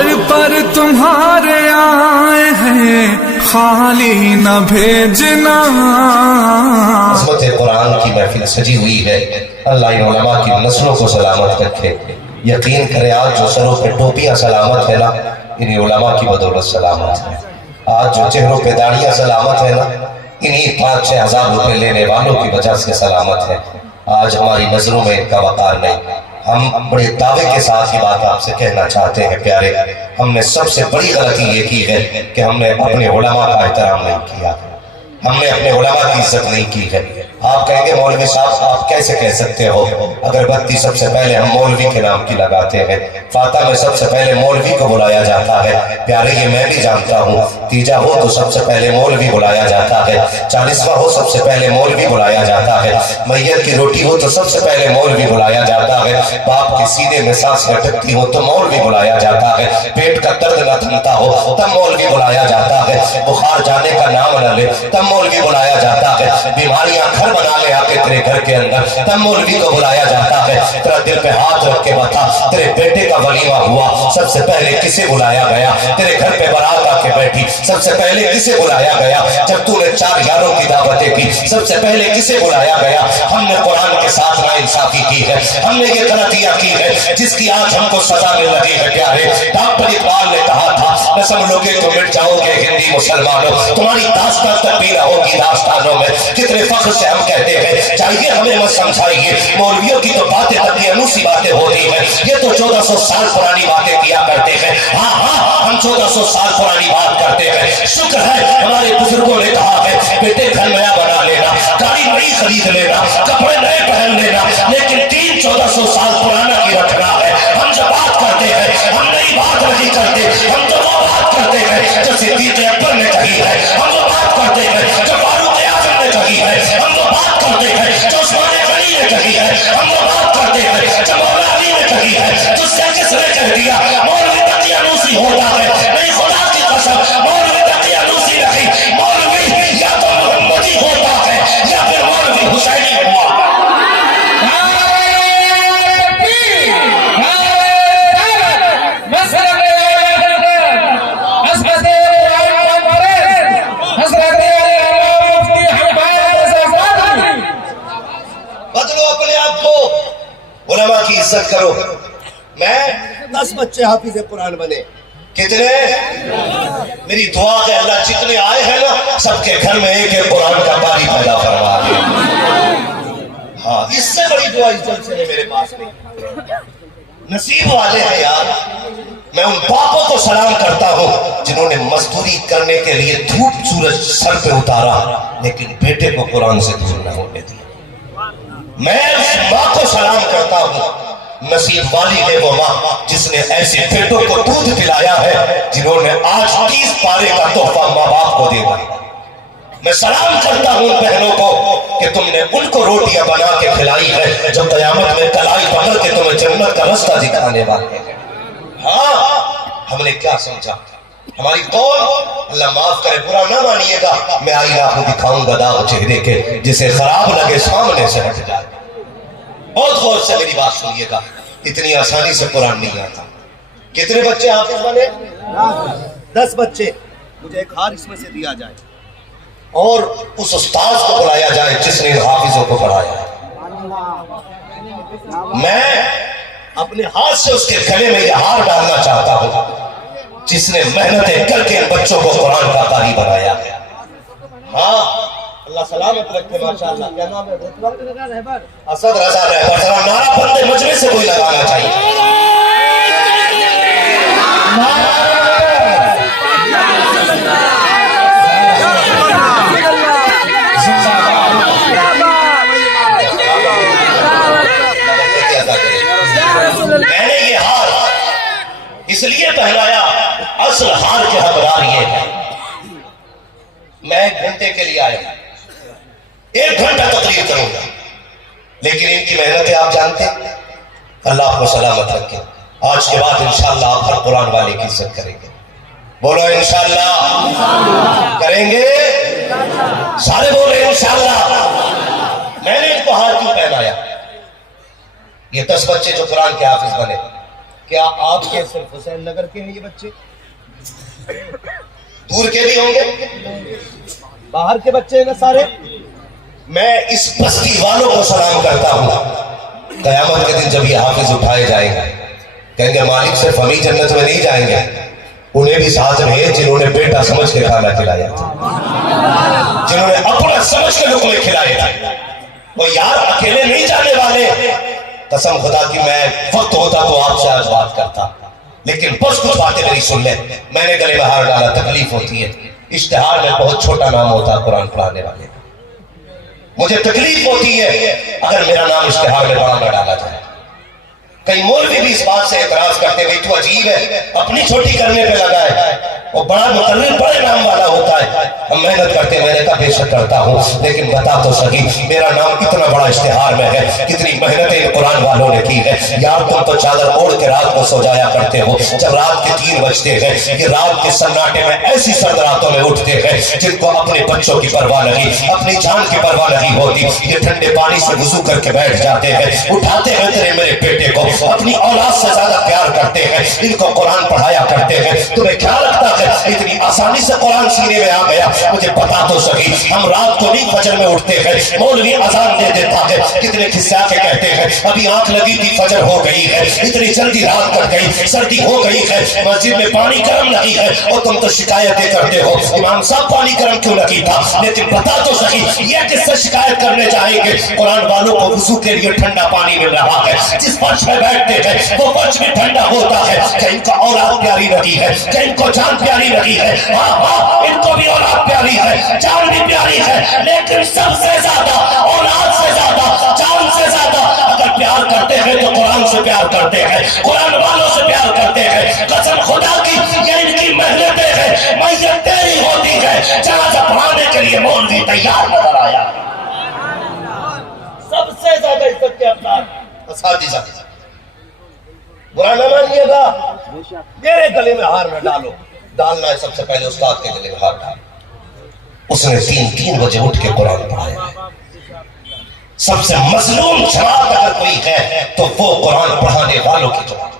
در پر تمہارے آئے ہیں خالی نہ بھیجنا. عظمت قرآن کی محفل سجی ہوئی ہے. اللہ ان علماء کی نسلوں کو سلامت رکھے. یقین کرے آج جو سروں پہ ٹوپیاں سلامت ہے نا انہی علماء کی بدولت سلامت ہے. آج جو چہروں پہ داڑیاں سلامت ہے نا انہی 5-6 ہزار روپے لینے والوں کی وجہ سے سلامت ہے. آج ہماری نظروں میں ان کا وقار نہیں. ہم بڑے دعوے کے ساتھ یہ بات آپ سے کہنا چاہتے ہیں پیارے, ہم نے سب سے بڑی غلطی یہ کی ہے کہ ہم نے اپنے علماء کا احترام نہیں کیا, ہم نے اپنے علماء کی عزت نہیں کی ہے. آپ کہیں گے مولوی صاحب آپ کیسے کہہ سکتے ہو, اگربتی سب سے پہلے ہم مولوی کے نام کی لگاتے ہیں, فاتح میں سب سے پہلے مولوی کو بلایا جاتا ہے. پیارے یہ میں بھی جانتا ہوں, تیجا ہو تو سب سے پہلے مولوی بلایا جاتا ہے, 40واں ہو سب سے پہلے مولوی بلایا جاتا ہے, میت کی روٹی ہو تو سب سے پہلے مولوی بلایا جاتا ہے, باپ کے سینے میں سانس لٹکتی ہو تو مولوی بلایا جاتا ہے, پیٹ کا درد نہ تھمتا ہو تب مولوی بلایا جاتا ہے, بخار جانے کا نام نہ لے تب مولوی بلایا جاتا ہے, بیماریاں گھر بنا لے آ کے تیرے گھر کے اندر تب مولوی کو بلایا جاتا ہے. تیرا دل پہ ہاتھ رکھ کے بتا تیرے بیٹے کا ولیمہ ہوا سب سے پہلے کسے بلایا گیا, تیرے گھر پہ بارات آ کے بیٹھی سب سے پہلے کسے بلایا گیا, جب تو نے 4 یاروں کی دعوتیں کی سب سے پہلے کسے بلایا گیا. ہم نے قرآن کے ساتھ ناانصافی کی ہے, ہم نے یہ غلطیاں کی ہے جس کی آج ہم کو سزا مل رہی ہے. پیارے ڈاکٹر اقبال نے کہا تھا نہ سمجھوگے تو مٹ جاؤ گے ہندی مسلمانوں, تمہاری داستان تبدیل ہوگی داستانوں میں. کتنے فخر سے ہم کہتے ہیں چاہیے ہمیں مت سمجھائیے, مولویوں کی تو باتیں دقیانوسی باتیں ہوتی ہیں, یہ تو 1400 سال پرانی باتیں کیا کرتے ہیں. ہاں ہاں ہم 1400 سال پرانی بات کرتے ہیں. شکر ہے ہمارے بزرگوں نے کہا ہے بیٹے گھر نیا بنا لینا, گاڑی نئی خرید لینا, کپڑے نئے پہن لینا, لیکن 1400 سال پرانا کی رکھنا ہے. ہم جو بات کرتے ہیں ہم نئی بات نہیں کرتے, ہم تو وہ بات کرتے ہیں جو صدیق اکبر نے کہی ہے, ہم جو بات کرتے ہیں جو فاروق اعظم نے کہی ہے, ہم جو بات کرتے ہیں جو عثمان غنی نے کہی ہے, ہم جو بات کرتے ہیں جو مولا علی نے کہی ہے, جو سینکس نے کہہ دیا. مولوی دقیانوسی ہوتا ہے نہیں, خدا کی قسم مولوی دقیانوسی نہیں, مولوی یا تو محمدی ہوتا ہے یا پھر مولوی حسینی ہوا. بدلو اپنے آپ کو, علماء کی عزت کرو. میں 10 بچے حافظ قرآن بنے, کتنے؟ میری دعا ہے اللہ جتنے آئے ہیں نا سب کے گھر میں ایک ایک قرآن کا قاری پیدا فرما دے. ہاں اس سے بڑی دعا اس جلسے میں میرے پاس نہیں. نصیب والے ہیں یار, میں ان باپوں کو سلام کرتا ہوں جنہوں نے مزدوری کرنے کے لیے دھوپ سورج سر پہ اتارا لیکن بیٹے کو قرآن سے دور نہ ہونے دیا. میں اس ماں کو سلام کرتا ہوں, نصیب والی ہے وہ ماں جس نے ایسے بیٹوں کو دودھ پلایا ہے جنہوں نے آج 30 پارے کا تحفہ ماں باپ کو دے دیا. میں سلام کرتا ہوں بہنوں کو کہ تم نے ان کو روٹیاں بنا کے کھلائی ہے جو قیامت میں کلائی پکڑ کے تمہیں جنت کا رستہ دکھانے والے ہیں. ہاں ہم نے کیا سمجھا, ہماری قول اللہ معاف کرے برا نہ مانیے گا, میں آئینہ کو دکھاؤں گا داغ چہرے کے, جسے خراب لگے سامنے سے ہٹ جائے. بہت غور سے میری بات سنیے گا, اتنی آسانی سے قرآن نہیں آتا. کتنے بچے حافظ بنے؟ 10 بچے. مجھے ایک ہار اس میں سے دیا جائے اور اس استاذ کو بلایا جائے جس نے حافظوں کو پڑھایا ہے. میں اپنے ہاتھ سے اس کے گلے میں یہ ہار ڈالنا چاہتا ہوں جس نے محنتیں کر کے ان بچوں کو قرآن کا قاری بنایا ہے. ہاں اللہ سلامت رکھے. ماشاءاللہ کیا نام ہے؟ اسد رضا رہبر. ذرا نعرہ بندے مجمع سے کوئی لگانا چاہیے. میں نے یہ ہار اس لیے پہنایا, اصل ہار کے حقدار یہ ہے. میں 1 گھنٹے کے لیے آیا, 1 گھنٹہ تقریر کروں گا, لیکن ان کی محنتیں آپ جانتے ہیں. اللہ آپ کو سلامت رکھے. آج کے بعد انشاءاللہ آپ ہر قرآن والے کی عزت کریں گے. بولو انشاءاللہ کریں گے, سارے بولے انشاءاللہ. میں نے ان کو ہار کیوں پہنایا؟ یہ 10 بچے جو قرآن کے حافظ بنے, کیا آپ کے صرف حسین نگر کے ہیں یہ بچے؟ دور کے بھی ہوں گے، باہر کے بچے ہیں نا سارے؟ میں اس بستی والوں کو سلام کرتا ہوں، قیامت کے دن جب یہ حافظ اٹھائے جائیں گے کہیں گے مالک صرف ہم ہی جنت میں نہیں جائیں گے، انہیں بھی ساتھ میں جنہوں نے بیٹا سمجھ کے کھانا کھلایا تھا، جنہوں نے اپنا سمجھ کے لقمے کھلائے تھے، وہ یار اکیلے نہیں جانے والے۔ قسم خدا کی میں وقت ہوتا تو آپ سے آج بات کرتا، لیکن بس کچھ باتیں میری سن لیں، میں نے گلے میں ہار ڈالا، تکلیف ہوتی ہے، اشتہار میں بہت چھوٹا نام ہوتا قرآن پڑھانے والے، مجھے تکلیف ہوتی ہے اگر میرا نام اشتہار میں بڑا نہ ڈالا جائے۔ کئی مولوی بھی اس بات سے اعتراض کرتے ہوئے تو عجیب ہے اپنی چھوٹی کرنے پہ لگا ہے، وہ بڑا مقرر بڑے نام والا ہوتا ہے، ہم محنت کرتے ہیں، میں نے کہا بے شک کرتا ہوں، لیکن بتا تو سکی میرا نام اتنا بڑا اشتہار میں ہے، کتنی محنتیں قرآن والوں نے کی ہے۔ یار تم تو چادر اوڑھ کے رات کو سو جایا کرتے ہو، جب رات کے 3 بجتے ہیں یہ رات کے سناٹے میں ایسی سرد راتوں میں اٹھتے ہیں جن کو اپنے بچوں کی پرواہ نہیں، اپنی جان کی پرواہ نہیں ہوتی، یہ ٹھنڈے پانی سے وضو کر کے بیٹھ جاتے ہیں، اٹھاتے ہیں تیرے میرے بیٹے کو، اپنی اولاد سے زیادہ پیار کرتے ہیں، ان کو قرآن پڑھایا کرتے ہیں، تمہیں کیا لگتا ہے اتنی آسانی سے قرآن سینے میں آ گیا؟ مجھے پتا تو سکی ہم رات کو نہیں فجر میں اٹھتے ہیں، مولوی اذان دے دیتا ہے، کتنے قصے آ کے کہتے ہیں ابھی آنکھ لگی تھی فجر ہو گئی ہے، اتنی جلدی رات کٹ گئی، سردی ہو گئی ہے، مسجد میں پانی گرم نہیں ہے، اور تم تو شکایتیں کرتے ہو امام صاحب پانی گرم کیوں نہیں تھا؟ لیکن بتا تو سکی یہ کس سے شکایت کرنے چاہیں گے؟ قرآن والوں کو وضو کے لیے ٹھنڈا پانی مل رہا ہے، جس فرش میں بیٹھتے ہیں وہ فرش بھی ٹھنڈا ہوتا ہے، کہ ان کو اولاد پیاری لگی ہے، کہ ان کو جان پیاری لگی ہے، ہاں ان کو بھی اولاد پیاری ہے، جان بھی پیاری ہے، لیکن سب سے زیادہ اولاد سے زیادہ جان سے زیادہ اگر پیار کرتے ہیں تو قرآن سے پیار کرتے ہیں، قرآن والوں سے پیار کرتے ہیں۔ قسم خدا کی یہ ان کی محنتیں ہیں، میت تیری ہوتی ہے، جنازہ پڑھانے کے لیے مولوی تیار نظر آیا۔ سب سے زیادہ عزت کے حقدار اساتذہ، برا نہ مانیے گا، میرے گلے میں ہار نہ ڈالو، ڈالنا ہے سب سے پہلے استاد کے گلے میں ہار ڈالو۔ اس نے 3 بجے اٹھ کے قرآن پڑھایا ہے۔ سب سے مظلوم جماعت اگر کوئی ہے تو وہ قرآن پڑھانے والوں کی جماعت۔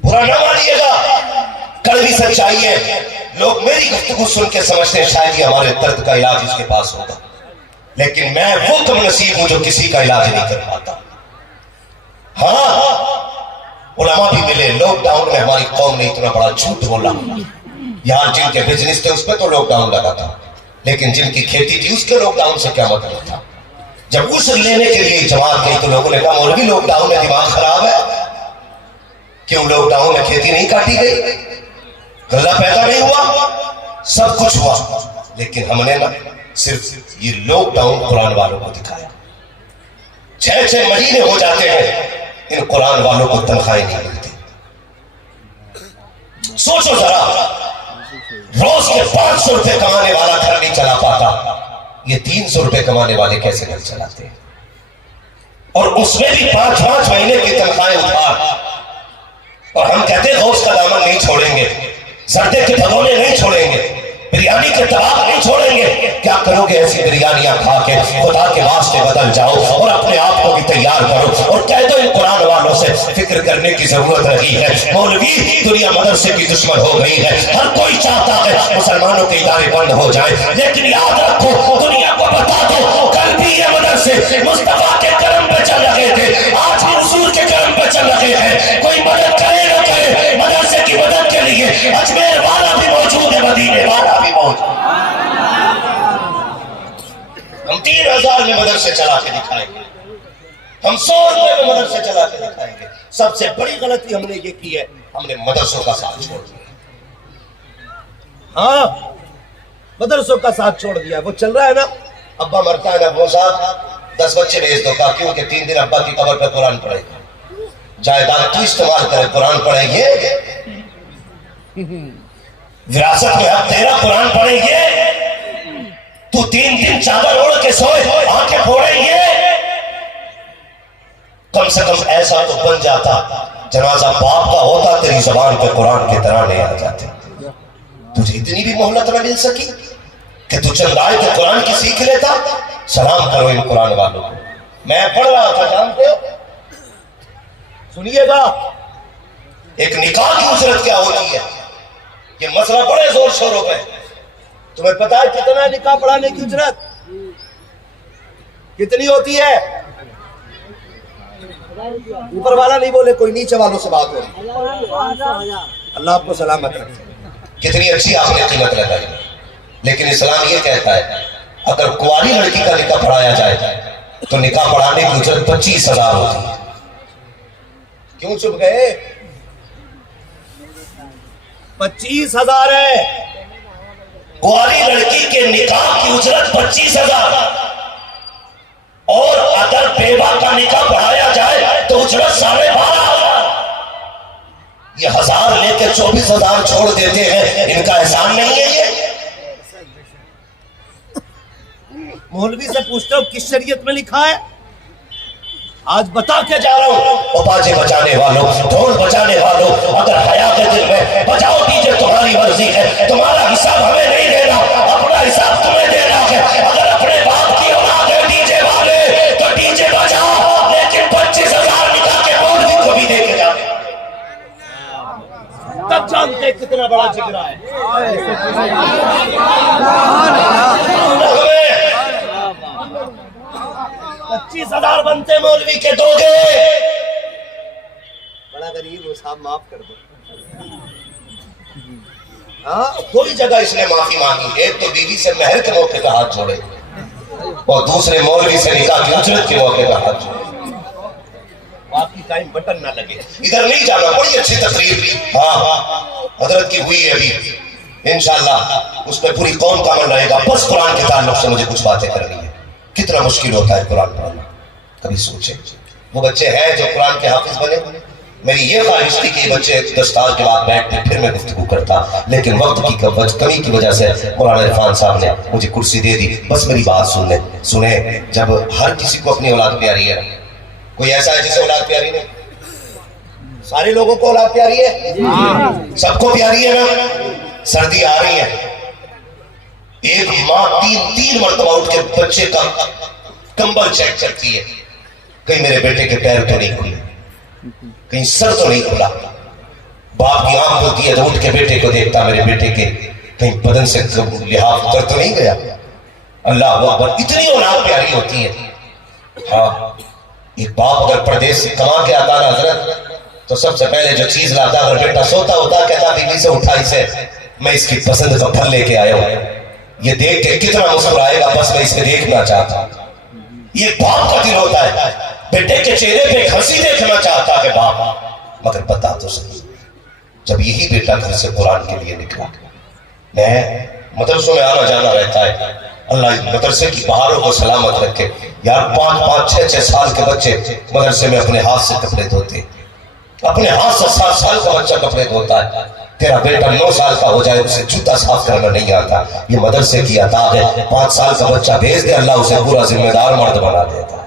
برا نہ مانیے گا، کڑوی سچائی ہے، لوگ میری گفتگو سن کے سمجھتے ہیں شاید یہ ہمارے درد کا علاج اس کے پاس ہوگا، لیکن میں وہ کم نصیب ہوں جو کسی کا علاج نہیں کر پاتا۔ ہاں علماء بھی ملے، لاک ڈاؤن میں ہماری قوم نے اتنا بڑا جھوٹ بولا، یہاں جن کے بزنس تھے اس پہ تو لاک ڈاؤن لگا تھا، لیکن جن کی کھیتی تھی اس کے لاک ڈاؤن سے کیا مطلب تھا؟ جب اس لینے کے لیے جماعت گئی تو لوگوں نے کہا مولوی لاک ڈاؤن میں دماغ خراب ہے، کیوں لاک ڈاؤن میں کھیتی نہیں کاٹی گئی، غلہ پیدا نہیں ہوا، سب کچھ ہوا، لیکن ہم نے نا صرف یہ لاک ڈاؤن قرآن والوں کو دکھایا۔ 6 مہینے ہو جاتے ہیں ان قرآن والوں کو تنخواہیں نہیں ملتی۔ سوچو ذرا، روز کے 500 روپے کمانے والا گھر نہیں چلا پاتا، یہ 300 روپے کمانے والے کیسے گھر چلاتے ہیں؟ اور اس میں بھی 5 مہینے کی تنخواہیں ادھار، اور ہم کہتے ہیں غوث کا دامن نہیں چھوڑیں گے، زردے کے بھگونے نہیں چھوڑیں گے، بریانی کے طباق نہیں چھوڑیں گے۔ کیا کرو گے ایسی بریانیاں کھا کے؟ خدا کے واسطے بدل جاؤ اور اپنے آپ کو بھی تیار کرو اور کہہ دو ان قرآن والوں سے فکر کرنے کی ضرورت رہی ہے۔ مولوی دنیا مدرسے کی دشمن ہو گئی ہے، ہر کوئی چاہتا ہے مسلمانوں کے ادارے بند ہو جائیں، لیکن یاد رکھو دنیا کو بتا دو کل بھی یہ مدرسے مصطفیٰ کے کرم پہ چل رہے تھے، آج بھی حضور کے کرم پہ چل رہے ہیں۔ کوئی مدد کرے نہ کرے، مدرسے کی مدد کے لیے اجمیر والا بھی موجود ہے، مدینے والا بھی موجود ہے۔ ہم 3000 میں مدرسے چلا کے دکھائیں گے، ہم 100 روپے میں مدرسے چلا کے دکھائیں گے۔ سب سے بڑی غلطی ہم نے یہ کی ہے، ہم نے مدرسوں کا ساتھ چھوڑ دیا۔ ہاں مدرسوں کا ساتھ چھوڑ دیا، وہ چل رہا ہے نا، ابا مرتا ہے نا وہ صاحب 10 بچے بھیج دو، کہا کیوں کہ 3 دن ابا کی قبر پہ قرآن پڑھے گا، جائیداد تو استعمال کرے، قرآن پڑھیں گے، وراثت میں اب تیرا قرآن پڑھیں گے، تو 3 دن چادر اوڑھ کے سوئے آنکھیں پھوڑیں گے۔ کم سے کم ایسا تو بن جاتا، جنازہ باپ کا ہوتا تیری زبان پہ قرآن کے ترانے آ جاتے۔ تجھے اتنی بھی مہلت نہ مل سکی کہ تو چند آئے تو قرآن کی سیکھ لیتا؟ سلام کرو ان قرآن والوں کو۔ میں پڑھ رہا تھا، جانتے ہو سنیے گا ایک نکاح کی اجرت کیا ہوتی ہے، یہ مسئلہ بڑے زور شوروں پہ. تمہیں پتا ہے کتنا ہے نکاح پڑھانے کی اجرت؟ کتنی ہوتی ہے؟ اوپر والا نہیں بولے، کوئی نیچے والوں سے بات ہو رہی. اللہ آپ کو سلامت رکھے. کتنی اچھی آپ نے قیمت لگائی. لیکن اسلام یہ کہتا ہے اگر کنواری لڑکی کا نکاح پڑھایا جائے تو نکاح پڑھانے کی اجرت 25,000 ہوتی ہے. کیوں چپ گئے؟ 25,000 ہے کنواری لڑکی کے نکاح کی اجرت 25,000. اور اگر بیوہ کا نکاح پڑھایا جائے تو اجرت 12,500. یہ 1,000 لے کے 24,000 چھوڑ دیتے ہیں، ان کا احسان نہیں ہے یہ؟ مولوی سے پوچھتے ہو کس شریعت میں لکھا ہے؟ آج بتا کے جا رہا ہوں. او باجے بجانے والوں، ڈھول بجانے والوں، اگر حیا کے دل میں بجاؤ ڈیجے، تمہاری مرضی ہے. تمہارا حساب ہمیں نہیں دینا، اپنا حساب تمہیں دینا ہے. اگر اپنے باپ کی اولاد ہے ڈیجے والے تو ڈیجے بجاؤ، لیکن 25,000 نکاح کے مولوی کو بھی دے کے جا. تب جانتے کتنا بڑا جگرا ہے. 25,000 بنتے مولوی کے دو گے. بڑا غریب ہو صاحب، معاف کر دو. ہاں کوئی جگہ اس نے معافی مانگی. ایک تو بیوی سے مہر کے موقع پہ ہاتھ جوڑے اور دوسرے مولوی سے نکاح کی اجرت کے موقع پہ ہاتھ جوڑے. باقی ٹائم بٹن نہ لگے. ادھر نہیں جانا. بڑی اچھی تقریر ہاں حضرت کی ہوئی ہے ابھی، انشاءاللہ اس پہ پوری قوم کا عمل رہے گا. بس قرآن کے تعلق سے مجھے کچھ باتیں کرنی ہے. کتنا مشکل ہوتا ہے قرآن پڑھنا، کبھی سوچیں. وہ بچے ہیں جو قرآن کے حافظ بنے. میری یہ خواہش تھی کہ یہ بچے دستار کے بعد بیٹھتے پھر میں گفتگو کرتا، لیکن وقت کی کمی کی وجہ سے مولانا عرفان صاحب نے مجھے کرسی دے دی. بس میری بات سن لیں. سنیں، جب ہر کسی کو اپنی اولاد پیاری ہے، کوئی ایسا ہے جسے اولاد پیاری نہیں؟ سارے لوگوں کو اولاد پیاری ہے؟ سب کو پیاری ہے نا؟ سردی آ رہی ہے، ایک ماں تین مرتبہ اٹھ کے بچے کا کمبل چیک کرتی ہے، کہیں میرے بیٹے کے پیر تو نہیں کھلے، کہیں سر تو نہیں کھلا. باپ کی آنکھ ہوتی ہے تو اٹھ کے بیٹے کو دیکھتا، میرے بیٹے کے کہیں بدن سے لحاظ اتر تو نہیں گیا. اللہ اکبر، اتنی اولاد پیاری ہوتی ہے. ہاں ایک باپ اگر پردیس سے کما کے آتا نا حضرت تو سب سے پہلے جو چیز لاتا، اگر بیٹا سوتا ہوتا کہتا بیوی سے اٹھا اسے، میں اس کی پسند کا پھل لے کے آیا ہوں. یہ دیکھ کے کتنا مسکرائے گا، بس میں اسے دیکھنا چاہتا. یہ باپ کا دل ہوتا ہے، بیٹے کے چہرے پہ ایک ہنسی دیکھنا چاہتا ہے باپ. مگر بتا تو صحیح، جب یہی بیٹا گھر سے قرآن کے لیے نکلا، میں مدرسوں میں آنا جانا رہتا ہے. اللہ اس مدرسے کی بہاروں کو سلامت رکھے. یار 5-5, 6-6 سال کے بچے مدرسے میں اپنے ہاتھ سے کپڑے دھوتے، اپنے ہاتھ سے 7 سال کا بچہ کپڑے دھوتا ہے. تیرا بیٹا 9 سال کا ہو جائے اسے جوتا صاف کرنا نہیں آتا. یہ مدرسے کی عطا ہے. 5 سال کا بچہ بھیج دے، اللہ اسے پورا ذمہ دار مرد بنا دیتا ہے.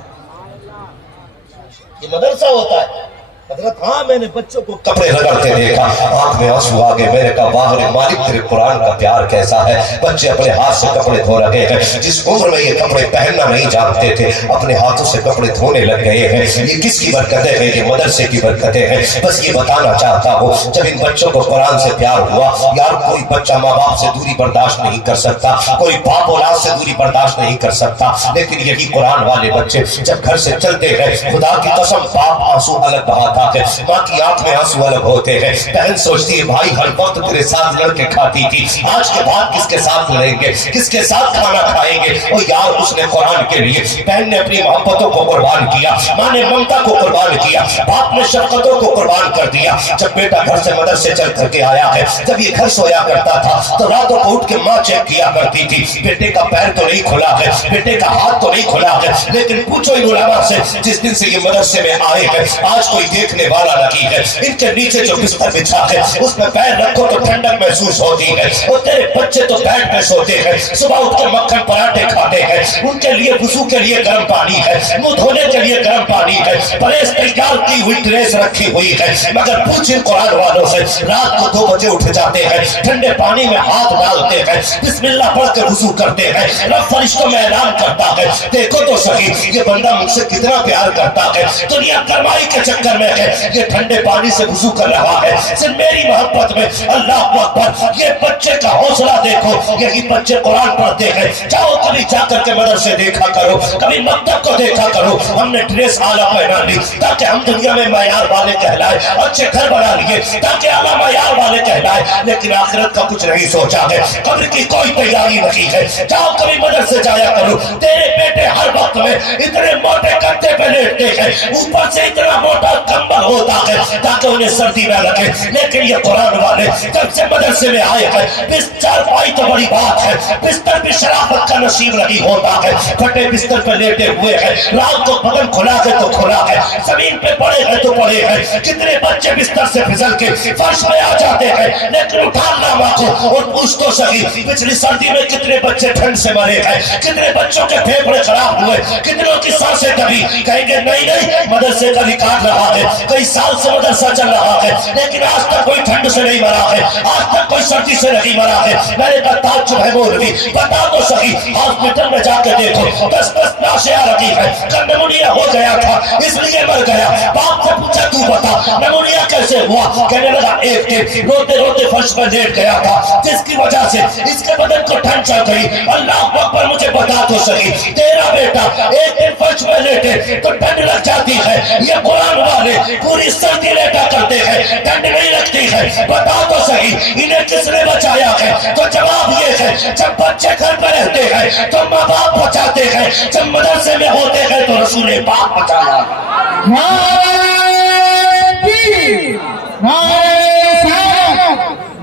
یہ مدرسہ ہوتا ہے. حضرت ہاں میں نے بچوں کو کپڑے رگڑتے دیکھا، آنکھ میں آنسو آ گئے. میں نے کہا واہ رے مالک، تیرے قرآن کا پیار کیسا ہے. بچے اپنے ہاتھ سے کپڑے دھو رہے ہیں. جس عمر میں یہ کپڑے پہننا نہیں جانتے تھے اپنے ہاتھوں سے کپڑے دھونے لگ گئے ہیں. یہ کس کی برکتیں ہیں؟ یہ مدرسے کی برکتیں ہیں. بس یہ بتانا چاہتا ہوں، جب ان بچوں کو قرآن سے پیار ہوا، یار کوئی بچہ ماں باپ سے دوری برداشت نہیں کر سکتا، کوئی باپ اولاد سے دوری برداشت نہیں کر سکتا. لیکن یہی قرآن والے بچے جب گھر سے چلتے ہیں، خدا کی قسم باپ آنسو الگ بہاتا ہے، ماں کی آنکھ میں آنسو الگ ہوتے ہیں. بہن سوچتی ہے بھائی ہر وقت تیرے ساتھ لڑ کے کھاتی تھی، آج کے بعد کس کے ساتھ لڑیں گے، کس کے ساتھ کھانا کھائیں گے. اور یار اس نے قرآن کے لیے، بہن نے اپنی محبتوں کو قربان کیا، ماں نے ممتا کو قربان کیا، باپ نے شفقتوں کو قربان کر دیا. جب بیٹا گھر سے مدرسے چل کر کے آیا ہے، جب یہ گھر سویا کرتا تھا تو راتوں کو اٹھ کے ماں چیک کیا کرتی تھی، بیٹے کا پیر تو نہیں کھلا ہے، بیٹے کا ہاتھ تو نہیں کھلا ہے. لیکن پوچھو ان علماء سے جس دن سے یہ مدرسے میں آئے ہیں، آج کوئی دیکھنے والا لگی ہے. ان کے نیچے جو بستر بچھا ہے اس میں پیر رکھو تو ٹھنڈک محسوس ہوتی ہے. اور تیرے بچے تو بیڈ پہ سوتے ہیں، صبح اٹھ کے مکھن پراٹھے کھاتے ہیں، ان کے لیے وضو کے لیے گرم پانی ہے، منہ دھونے کے لیے گرم پانی ہے، پریس تیار کی ہوئی ڈریس رکھی ہوئی ہے. مگر پوچھیں قرآن والوں سے، رات کو 2 بجے اٹھ جاتے ہیں، ٹھنڈے پانی میں ہاتھ ڈالتے ہیں، بسم اللہ پڑھ کے وضو کرتے ہیں. رب فرشتوں میں اعلان کرتا ہے دیکھو تو صحیح یہ بندہ مجھ سے کتنا پیار کرتا ہے. دنیا کروائی کے چکر میں ہے یہ ٹھنڈے پانی سے وضو کر رہا ہے صرف میری محبت میں اللہ اکبر یہ بچے کا حوصلہ دیکھو یہی بچے قرآن پڑھتے ہیں جاؤ کبھی جا کر کے مدرسے دیکھا کرو کبھی مکتب کو دیکھا کرو ہم نے ڈریس اعلیٰ پہنا لی تاکہ ہم دنیا میں معیار والے کہلائے اچھے گھر بنا لیے تاکہ اعلیٰ معیار والے کہلائے لیکن آخرت کا کچھ نہیں سوچا ہے قبر کی کوئی تیاری نہیں ہے جاؤ کبھی مدرسے جایا کرو تیرے بیٹے ہر وقت میں اتنے موٹے کٹے پہ لیٹتے ہیں اوپر سے اتنا موٹا کمبل ہوتا ہے تاکہ انہیں سردی نہ لگے لیکن یہ قرآن والے جب سے مدرسے میں آئے ہیں بستر پائی تو بڑی بات ہے بستر بھی شرافت کا نصیب نہیں ہوتا ہے پھٹے بستر پہ لیٹے ہوئے ہیں رات کو بدن کھلا ہے تو کھلا ہے زمین پہ پڑے ہیں تو پڑے ہیں کتنے بچے بستر سے پھسل کے فرش پہ آ جاتے ہیں لیکن اٹھانا ماں کو اور پوچھ تو صحیح پچھلی سردی میں کتنے بچے ٹھنڈ سے مرے ہیں کتنے بچوں کے پھیپھڑے خراب ہوئے کتنوں کی سانسیں دبی کہیں گے نہیں مدرسے کا نکال رہا ہے کئی سال سے مدرسہ چل رہا ہے لیکن آج تک کوئی ٹھنڈ سے نہیں مرا ہے آج تک کوئی سردی سے نہیں مرا ہے میں نے کہا تعجب ہے مولوی بتا تو صحیح ہاسپٹل میں جا کے دیکھو 10 لاشیں آ رہی ہے کل نمونیا ہو گیا تھا اس لیے مر گیا باپ سے پوچھا تو بتا نمونیا کیسے ہوا کہنے لگا ایک دن روتے روتے فرش پر لیٹ گیا تھا جس کی وجہ سے اس کے بدن کو ٹھنڈ چڑھ گئی اللہ اکبر مجھے بتا تو صحیح تیرا بیٹا ایک دن فرش پر لیٹے تو ٹھنڈ لگ جاتی ہے یہ قرآن والے پوری سردی لیٹا کرتے ہیں ٹھنڈ نہیں لگتی ہے بتا تو صحیح انہیں کس نے بچایا ہے تو جواب یہ ہے جب بچے گھر پہ رہتے ہیں تو ماں باپ بچاتے ہیں جب مدرسے میں ہوتے ہیں تو رسول پاک بچایا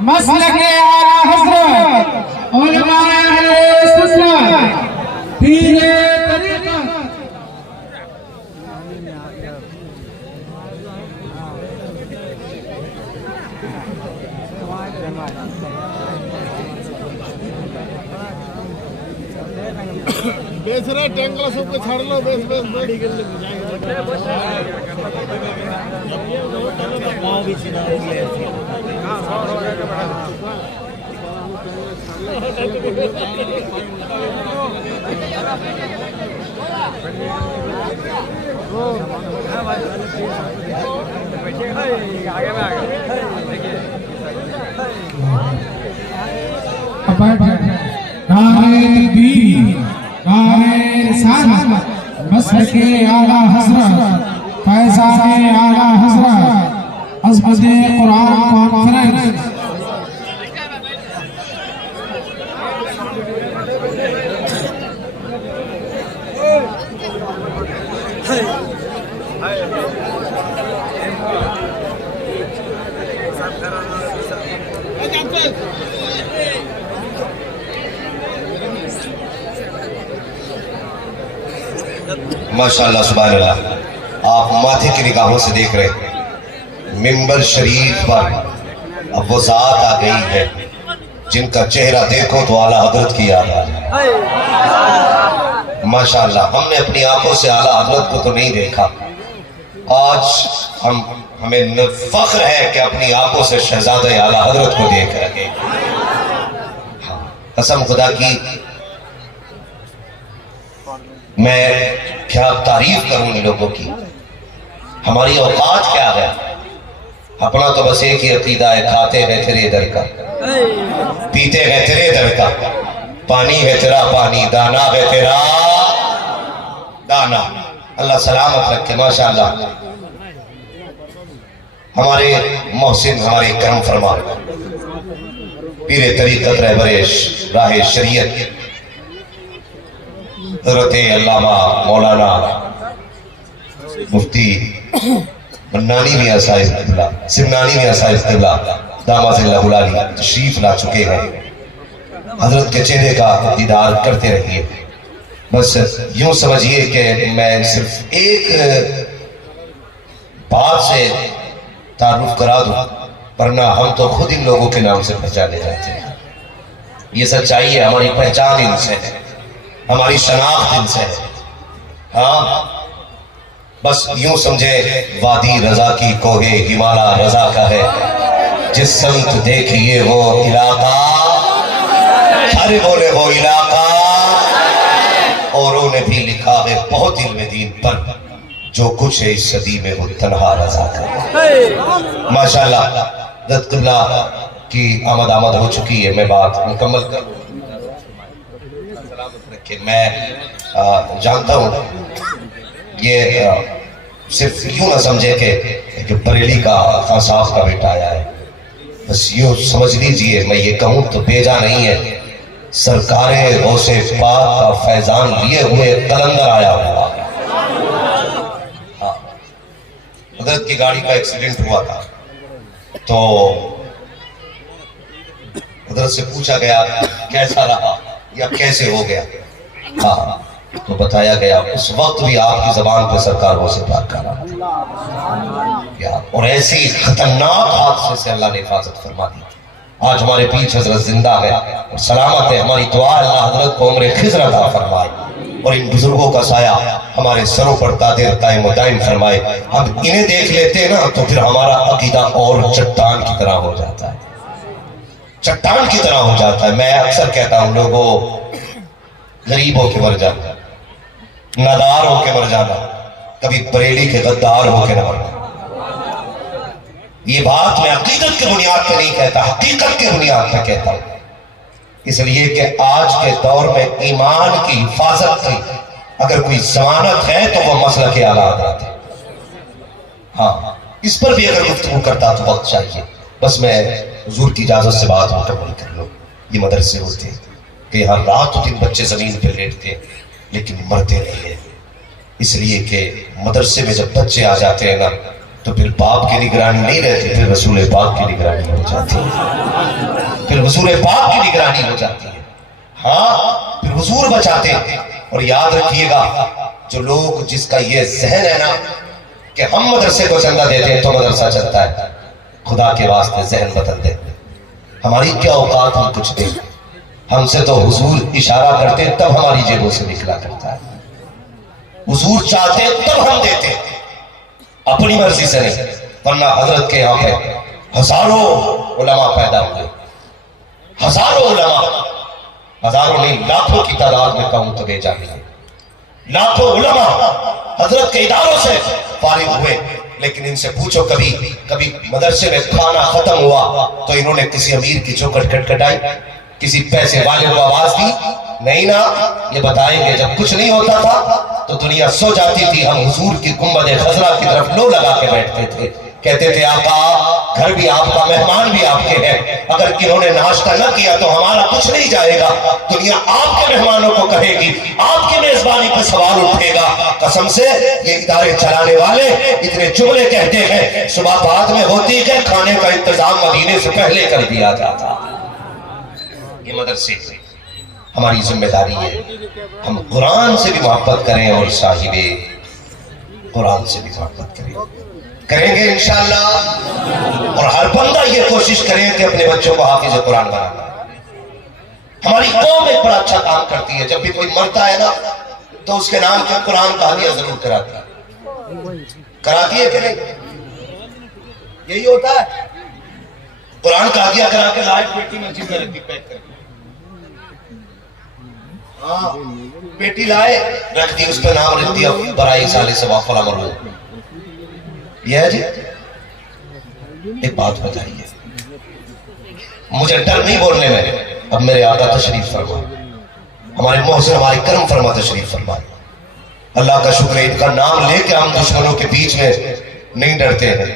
مسلک اعلیٰ حضرت علماء اہل سنت پیر طریقہ بیس رہا ٹینگل سب کو چھاڑ لو بیس بیس مسلک اعلیٰ حضرت فیضان اعلیٰ حضرت عظمت قرآن کانفرنس ماشاءاللہ سبحان اللہ آپ ماتھے کی نگاہوں سے دیکھ رہے ممبر شریف پر اب وہ ذات آ گئی ہے جن کا چہرہ دیکھو تو اعلیٰ حضرت کی یاد آ جائے ماشاءاللہ ہم نے اپنی آنکھوں سے اعلیٰ حضرت کو تو نہیں دیکھا آج ہمیں فخر ہے کہ اپنی آنکھوں سے شہزادہ اعلیٰ حضرت کو دیکھ رہے ہیں قسم خدا کی میں کیا تعریف کروں ان لوگوں کی ہماری اوقات کیا ہے اپنا تو بس ایک ہی عقیدہ ہے کھاتے ہیں تیرے در کا پیتے ہیں تیرے در کا پانی ہے تیرا پانی دانا ہے تیرا دانا اللہ سلامت رکھے ماشاءاللہ ہمارے محسن ہمارے کرم فرما پیر طریقت رہبر راہ شریعت حضرت علامہ مولانا مفتی منانی میاں صاحب قبلہ سمنانی میاں صاحب قبلہ داماد اللہ علیہ تشریف لا چکے ہیں حضرت کے چہرے کا دیدار کرتے رہیے بس یوں سمجھیے کہ میں صرف ایک بات سے تعارف کرا دوں ورنہ ہم تو خود ان لوگوں کے نام سے پہچانے جاتے ہیں یہ سچائی ہے ہماری پہچان ان سے ہے ہماری شناخت ان سے ہے ہاں بس یوں سمجھے وادی رضا کی کوہ ہمالا رضا کا ہے جس سمت دیکھئے وہ علاقہ ہر بولے وہ علاقہ اوروں نے بھی لکھا ہے بہت علم دین پر جو کچھ ہے اس صدی میں وہ تنہا رضا کر. ماشاءاللہ حضرت قبلہ کی آمد ہو چکی ہے. میں بات مکمل کر کہ میں جانتا ہوں یہ صرف یوں نہ سمجھے کہ بریلی کا خان صاحب کا بیٹا آیا ہے. بس یوں سمجھ لیجئے میں یہ کہوں تو بیجا نہیں ہے. سرکار غوث پاک کا فیضان لیے ہوئے قلندر آیا ہوا. حضرت کی گاڑی کا ایکسیڈنٹ ہوا تھا تو حضرت سے پوچھا گیا کیسا رہا یا کیسے ہو گیا. ہاں تو بتایا گیا اس وقت بھی آپ کی زبان پہ سرکار غوث پاک کا نام تھا. اور ایسی خطرناک حادثے سے اللہ نے حفاظت فرما دی. آج ہمارے پیچھے حضرت زندہ ہے اور سلامت ہے. ہماری دعا اللہ حضرت کو عمر خضر عطا فرمائے اور ان بزرگوں کا سایہ ہمارے سروں پر دائر قائم و دائم فرمائے. ہم انہیں دیکھ لیتے نا تو پھر ہمارا عقیدہ اور چٹان کی طرح ہو جاتا ہے. چٹان کی طرح ہو جاتا ہے. میں اکثر کہتا ہوں لوگوں غریب ہو کے مر جانا, نادار ہو کے مر جانا, کبھی بریلی کے غدار ہو کے نہ مرنا. یہ بات میں عقیدت کے بنیاد پہ نہیں کہتا, حقیقت کے بنیاد پہ کہتا ہوں. اس لیے کہ آج کے دور میں ایمان کی حفاظت کی اگر کوئی ضمانت ہے تو وہ مسلک کے اعلیٰ حضرات ہے. ہاں اس پر بھی اگر گفتگو کرتا تو وقت چاہیے. بس میں حضور کی اجازت سے بات مکمل کر لوں. یہ مدرسے ہوتے کہ یہاں رات و دن بچے زمین پہ لیٹتے لیکن مرتے نہیں ہیں. اس لیے کہ مدرسے میں جب بچے آ جاتے ہیں نا تو پھر باپ کی نگرانی نہیں رہتی, پھر رسول پاک کی نگرانی ہو جاتی ہے. پھر حضور پاک کی نگرانی ہو جاتی ہے. ہاں پھر حضور بچاتے ہیں. اور یاد رکھیے گا جو لوگ جس کا یہ ذہن ہے نا کہ ہم مدرسے کو چندہ دیتے ہیں تو مدرسہ چلتا ہے, خدا کے واسطے ذہن بدل دے. ہماری کیا اوقات ہم کچھ دیں. ہم سے تو حضور اشارہ کرتے تب ہماری جیبوں سے نکلا کرتا ہے. حضور چاہتے تب ہم دیتے, اپنی مرضی سے نہیں. ورنہ حضرت کے یہاں پہ ہزاروں علماء پیدا ہوئے, ہزاروں علماء, ہزاروں نہیں لاکھوں کی تعداد میں کہوں تو بے جانی ہے. لاکھوں علماء حضرت کے اداروں سے فارغ ہوئے. لیکن ان سے پوچھو کبھی مدرسے میں کھانا ختم ہوا تو انہوں نے کسی امیر کی چوکھٹ کھٹکھٹائی, کسی پیسے والے کو آواز دی؟ نہیں نا. یہ بتائیں گے جب کچھ نہیں ہوتا تھا تو دنیا سو جاتی تھی, ہم حضور کی گنبد خضرا کی طرف لو لگا کے بیٹھتے تھے, کہتے تھے آقا گھر بھی آپ کا, مہمان بھی آپ کے ہیں, اگر انہوں نے ناشتہ نہ کیا تو ہمارا کچھ نہیں جائے گا. دنیا آپ کے مہمانوں کو کہے گی, آپ کی میزبانی پر سوال اٹھے گا. قسم سے یہ ادارے چلانے والے اتنے جملے کہتے ہیں, صبح بعد میں ہوتی ہے کھانے کا انتظام مدینے سے پہلے کر دیا جاتا. یہ مدرسے ہماری ذمہ داری ہے. ہم قرآن سے بھی محبت کریں اور صاحب قرآن سے بھی محبت کریں گے انشاءاللہ. اور ہر بندہ یہ کوشش کرے کہ اپنے بچوں کو حافظ قرآن بنانا. ہماری قوم ایک بڑا اچھا کام کرتی ہے, جب بھی کوئی مرتا ہے نا تو اس کے نام کے قرآن کا ہدیہ ضرور کراتی ہے کہ نہیں؟ یہی ہوتا ہے. قرآن کا ہدیہ کرا کے لائے بیٹی مسجد میں رکھی پیک کر کے, ہاں بیٹی لائے رکھ دی, اس پہ نام لکھ دیا برائی سالے سے واقعہ مرحوم. یہ ہے جی. ایک بات بتائیے, مجھے ڈر نہیں بولنے میں, اب میرے آقا تشریف فرما, ہمارے محسن ہمارے کرم فرما تشریف فرما. اللہ کا شکر ہے ان کا نام لے کے ہم دشمنوں کے بیچ میں نہیں ڈرتے ہیں.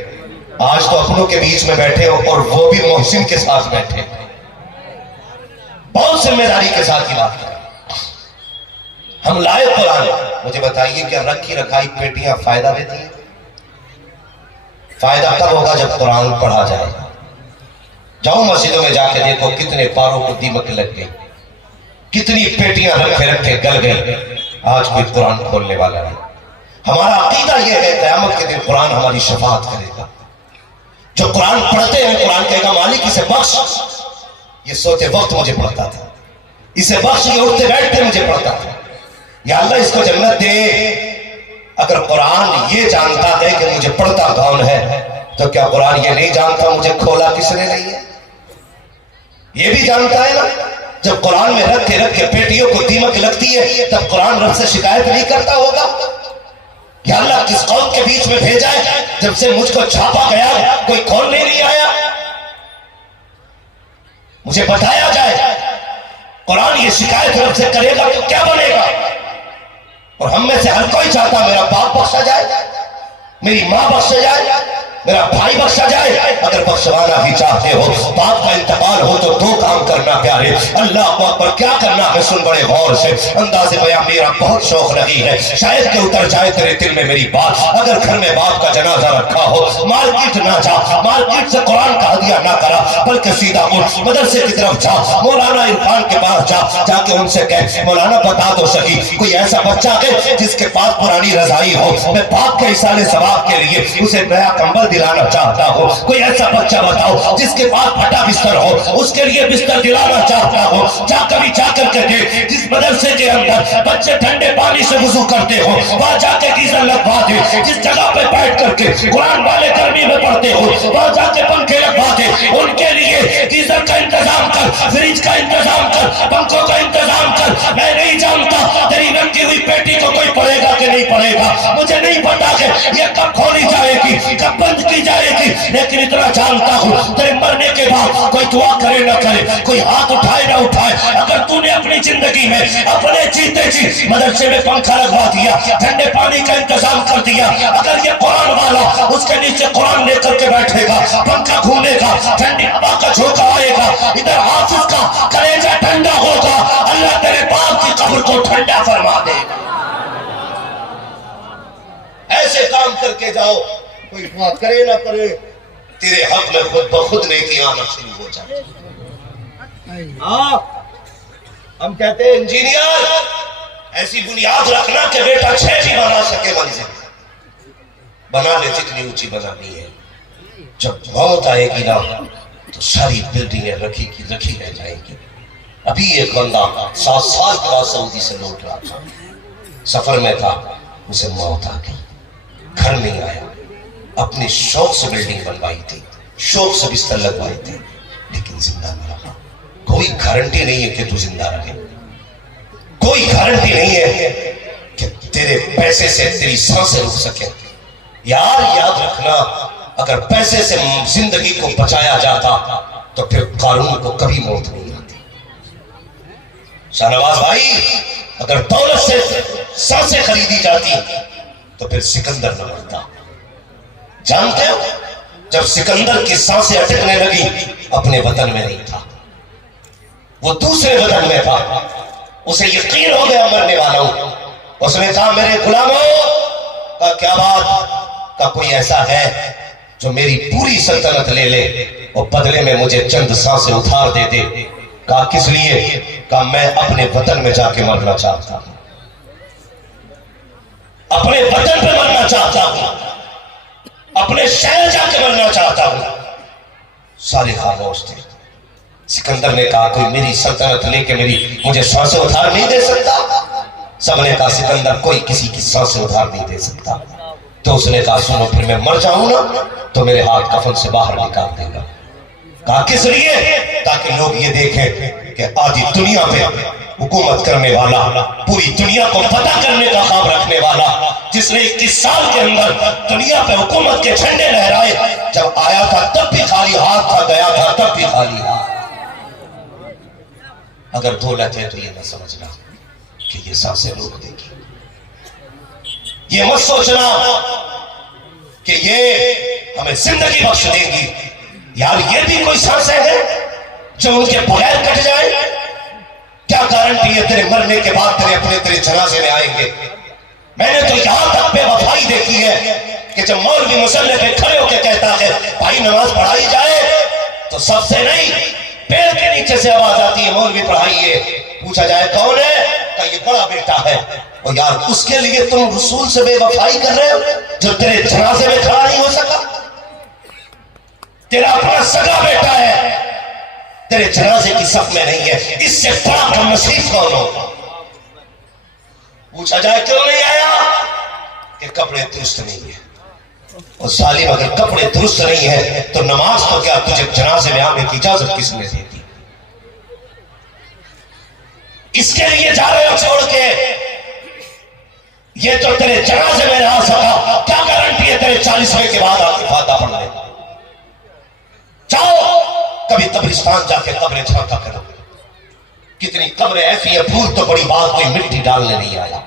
آج تو اپنوں کے بیچ میں بیٹھے ہو اور وہ بھی محسن کے ساتھ بیٹھے. بہت ذمہ داری کے ساتھ کی بات کریں. ہم لائے قرآن. مجھے بتائیے کیا رکھی رکھائی پیٹیاں فائدہ دیتی ہیں؟ فائدہ تب ہوگا جب قرآن پڑھا جائے. جاؤ مسجدوں میں جا کے دیکھو کتنے پاروں کو دیمک لگ گئی, کتنی پیٹیاں رکھے گل گئے. آج کوئی قرآن کھولنے والا نہیں. ہمارا عقیدہ یہ ہے قیامت کے دن قرآن ہماری شفاعت کرے گا. جو قرآن پڑھتے ہیں قرآن کہے گا مالک اسے بخش, یہ سوتے وقت مجھے پڑھتا تھا, اسے بخش, یہ اٹھتے بیٹھتے مجھے پڑھتا تھا, یا اللہ اس کو جنت دے. اگر قرآن یہ جانتا ہے کہ مجھے پڑھتا کون ہے تو کیا قرآن یہ نہیں جانتا مجھے کھولا کس نے نہیں ہے؟ یہ بھی جانتا ہے نا. جب قرآن میں رکھ کے پیٹیوں کو دیمک لگتی ہے تب قرآن رب سے شکایت نہیں کرتا ہوگا. یا اللہ کس قوم کے بیچ میں بھیجا ہے جب سے مجھ کو چھاپا گیا کوئی کون نہیں آیا؟ مجھے بتایا جائے قرآن یہ شکایت رب سے کرے گا تو کیا بنے گا؟ اور ہم میں سے ہر کوئی چاہتا میرا باپ بخشا جائے، میری ماں بخشا جائے، میرا بھائی بخشا جائے۔ اگر بخشوانا ہی چاہتے ہو، باپ کا انتقال ہو تو دو کام کرنا پیارے، اللہ اکبر کیا کرنا ہے سن بڑے غور سے۔ انداز بیان میرا بہت شوق رہی ہے، شاید کہ اتر جائے تیرے دل میں میری بات۔ اگر گھر میں باپ کا جنازہ رکھا ہو، مارکیٹ نہ جا، مارکیٹ سے قرآن کا ہدیہ نہ کرا، بلکہ سیدھا اٹھ مدرسے کی طرف جا، مولانا عرفان کے پاس جا کے ان سے کہہ مولانا بتا دو صحیح کوئی ایسا بچہ ہے جس کے پاس پرانی رضائی ہو، میں باپ کے اصال ثواب کے لیے اسے نیا کمبل دلانا چاہتا ہوں۔ کوئی ایسا بچہ بتاؤ جس کے پاس پھٹا بستر ہو، اس کے لیے بستر دلانا چاہتا ہوں۔ جا کر کے دے، جس مدرسے کے اندر بچے ٹھنڈے پانی سے وضو کرتے ہو وہاں جا کے گیزر لگوا دے، جس جگہ پہ بیٹھ کر کے قرآن والے گرمی میں پڑھتے ہو وہاں جا کے پنکھے لگوا دے، ان کے لیے گیزر کا انتظام کر، فریج کا انتظام کر، پنکھوں کا انتظام کر۔ میں نہیں جانتا تیری رکھی ہوئی پیٹی کو کوئی پڑھے گا کہ نہیں پڑھے گا، مجھے نہیں پتا کہ یہ کب کھولی جائے گی کب بند کی جائے گی، لیکن اتنا جانتا ہوں تیرے مرنے کے بعد کوئی دعا کرے نہ کرے، کوئی ہاتھ اٹھائے نہ اٹھائے، اگر تو نے اپنی زندگی میں اپنے جیتے جی مدرسے میں پنکھا لگوا دیا، ٹھنڈے پانی کا انتظام کر دیا، اگر یہ قرآن والا اس کے نیچے قرآن لے کر کے بیٹھے گا، پنکھا گھومے گا، ٹھنڈی ہوا کا جھونکا آئے گا، ادھر حافظ کا کلیجہ ٹھنڈا ہوگا، اللہ تیرے باپ کی قبر کو ٹھنڈا فرما دے گا۔ ایسے کام کر کے جاؤ، کوئی دعا کرے نہ کرے، تیرے حق میں خود بخود نیکی آنا شروع ہو جائے۔ ہاں ہم کہتے ہیں انجینئر ایسی بنیاد رکھنا کہ بیٹا 6 بھی بنا سکے، منزل بنا لے جتنی اونچی بنانی ہے، جب موت آئے گی نا تو ساری بلڈنگیں رکھی رہ جائیں گی۔ ابھی ایک بندہ 7 سال کے بعد سعودی سے لوٹ رہا تھا، سفر میں تھا، اسے موت آ گئی، گھر نہیں آیا، اپنے شوق سے بلڈنگ بنوائی تھی، شوق سے بستر لگوائے تھے، لیکن زندہ نہ رہا۔ کوئی گارنٹی نہیں ہے کہ تو زندہ رہے، کوئی گارنٹی نہیں ہے کہ تیرے پیسے سے تیری سانسیں رک سکیں۔ یار یاد رکھنا، اگر پیسے سے زندگی کو بچایا جاتا تو پھر قارون کو کبھی موت نہیں آتی۔ شاہنواز بھائی، اگر دولت سے سانسیں خریدی جاتی تو پھر سکندر نہ مرتا۔ جانتے ہو جب سکندر کی سانسیں اٹکنے لگی اپنے وطن میں نہیں تھا، وہ دوسرے وطن میں تھا، اسے یقین ہو گیا مرنے والا ہوں۔ اس نے کہا میرے غلاموں کا کیا بات کا کوئی ایسا ہے جو میری پوری سلطنت لے لے اور بدلے میں مجھے چند سانسیں ادھار دے دے؟ کہا کس لیے؟ کہا میں اپنے وطن میں جا کے مرنا چاہتا ہوں، اپنے وطن پہ مرنا چاہتا ہوں، اپنے شہر جا کے مرنا چاہتا ہوں۔ سارے خاموش تھے۔ سکندر نے کہا کوئی میری سلطنت لے کے مجھے سانسیں ادھار نہیں دے سکتا؟ سب نے کہا سکندر کوئی کسی کی سانسیں ادھار نہیں دے سکتا۔ تو اس نے کہا سنو پھر میں مر جاؤں نا تو میرے ہاتھ کفن سے باہر نکال دے گا۔ کہا کس لیے؟ تاکہ لوگ یہ دیکھیں کہ آدھی دنیا پہ حکومت کرنے والا، پوری دنیا کو فتح کرنے کا خواب رکھنے والا، جس نے 21 سال کے اندر دنیا پہ حکومت کے جھنڈے لہرائے، جب آیا تھا تب بھی خالی ہاتھ تھا، گیا تھا تب بھی خالی ہاتھ۔ اگر دولت ہے تو یہ نہ سمجھنا کہ یہ سانسیں روک دے گی، یہ مت سوچنا کہ یہ ہمیں زندگی بخش دے گی۔ یار یہ بھی کوئی سانسیں ہیں جو ان کے بغیر کٹ جائے؟ کیا گارنٹی ہے تیرے مرنے کے بعد تیرے جنازے میں آئیں گے؟ میں نے تو یہاں تک بے وفائی دیکھی ہے کہ جب مولوی مصلی پہ کھڑے ہو کے کہتا ہے بھائی نماز پڑھائی جائے تو سب سے نہیں پیڑ کے نیچے سے آواز آتی ہے مولوی پڑھائیے، پوچھا جائے کون ہے؟ کہ یہ بڑا بیٹا ہے۔ اور یار اس کے لیے تم رسول سے بے وفائی کر رہے ہو جو تیرے جنازے میں کھڑا نہیں ہو سکا؟ تیرا اپنا سگا بیٹا ہے، تیرے جنازے کی صف میں نہیں ہے، اس سے بڑا کم نصیب کون ہو؟ پوچھا جائے کیوں نہیں آیا؟ کہ کپڑے درست نہیں ہیں۔ اور ظالم اگر کپڑے درست نہیں ہے تو نماز تو کیا تجھے جنازے میں آنے کی اجازت کس نے دی تھی؟ اس کے لیے جا رہے ہو چھوڑ کے یہ تو تیرے جنازے میں نہ آ سکا، کیا گارنٹی ہے تیرے 40ویں کے بعد آ کے فاتحہ پڑھ لے؟ جاؤ کبھی قبرستان جا کے قبریں جھانکا کرو، کتنی قبریں ایسی ہیں، پھول تو بڑی بات، کوئی مٹی ڈالنے نہیں آیا،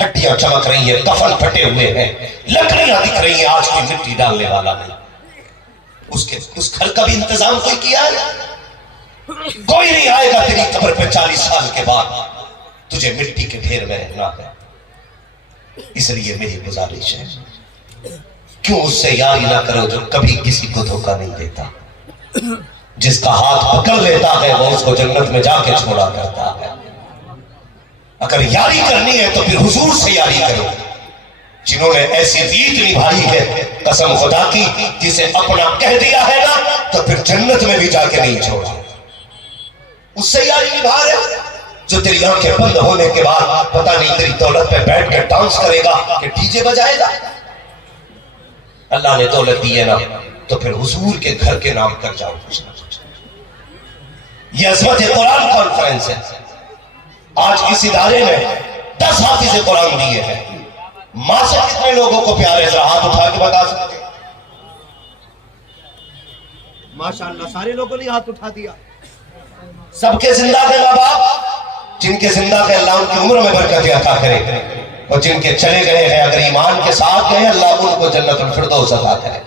ہڈیاں چمک رہی ہیں، کفن پھٹے ہوئے ہیں، لکڑیاں دکھ رہی ہیں، آج کوئی مٹی ڈالنے والا نہیں۔ اس گھر کا بھی انتظام کوئی کیا ہے؟ کوئی نہیں آئے گا تیری قبر پہ 40 سال کے بعد، تجھے مٹی کے ڈھیر میں رہنا ہے۔ اس لیے میری گزارش ہے، کیوں اس سے یاری نہ کرو جو کبھی کسی کو دھوکہ نہیں دیتا، جس کا ہاتھ پکڑ لیتا ہے وہ اس کو جنت میں جا کے چھوڑا کرتا ہے۔ اگر یاری کرنی ہے تو پھر حضور سے یاری کرو، جنہوں نے ایسی ریت نبھائی ہے، قسم خدا کی جسے اپنا کہہ دیا ہے نا تو پھر جنت میں بھی جا کے نہیں چھوڑا۔ اس سے یاری نبھا رہے جو تیری آنکھیں بند ہونے کے بعد پتہ نہیں تیری دولت پہ بیٹھ کے ڈانس کرے گا کہ ڈی جے بجائے گا۔ اللہ نے دولت دی ہے نا تو پھر حضور کے گھر کے نام کر جاؤ کچھ نہ کچھ۔ یہ عظمت قرآن کانفرنس ہے، آج اس ادارے میں 10 حافظ قرآن دیے ہیں، ماں سے کتنے لوگوں کو پیارے ذرا ہاتھ اٹھا کے بتا سکتے؟ ماشاءاللہ سارے لوگوں نے ہاتھ اٹھا دیا۔ سب کے زندہ کے ماں باپ، جن کے زندہ کے اللہ ان کی عمر میں برکت عطا کرے، اور جن کے چلے گئے ہیں اگر ایمان کے ساتھ گئے اللہ ان کو جنت الفردوس عطا کرے۔